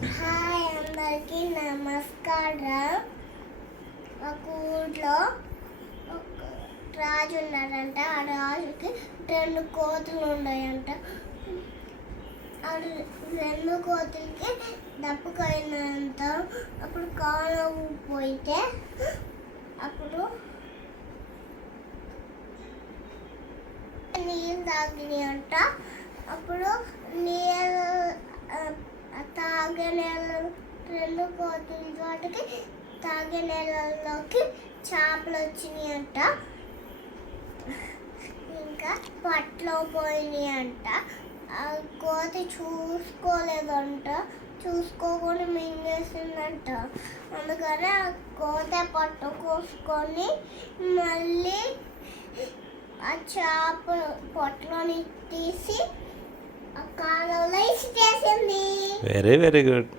Hi అందరికీ నమస్కారం. ఒక ఊళ్ళో ఒక రాజు ఉన్నాడంట. ఆ రాజుకి 2 కోతులు ఉన్నాయంట. ఆ 2 కోతులకి దప్పుకైనంత అప్పుడు కాలం పోయితే అప్పుడు నీళ్ళు తాగినాయంట. అప్పుడు నీళ్ళు తాగే నీళ్ళు 2 కోతుల తోటకి తాగే నీళ్ళలోకి చేపలు వచ్చినాయంట. ఇంకా పట్లో పోయినాయంట. ఆ కోతి చూసుకోలేదంట, చూసుకోకుండా మింగేసిందంట. అందుకని ఆ కోత పట్టు కోసుకొని మళ్ళీ ఆ చేప పొట్టలోని తీసి ఆ కాలంలో ఇచ్చేసింది. Very good.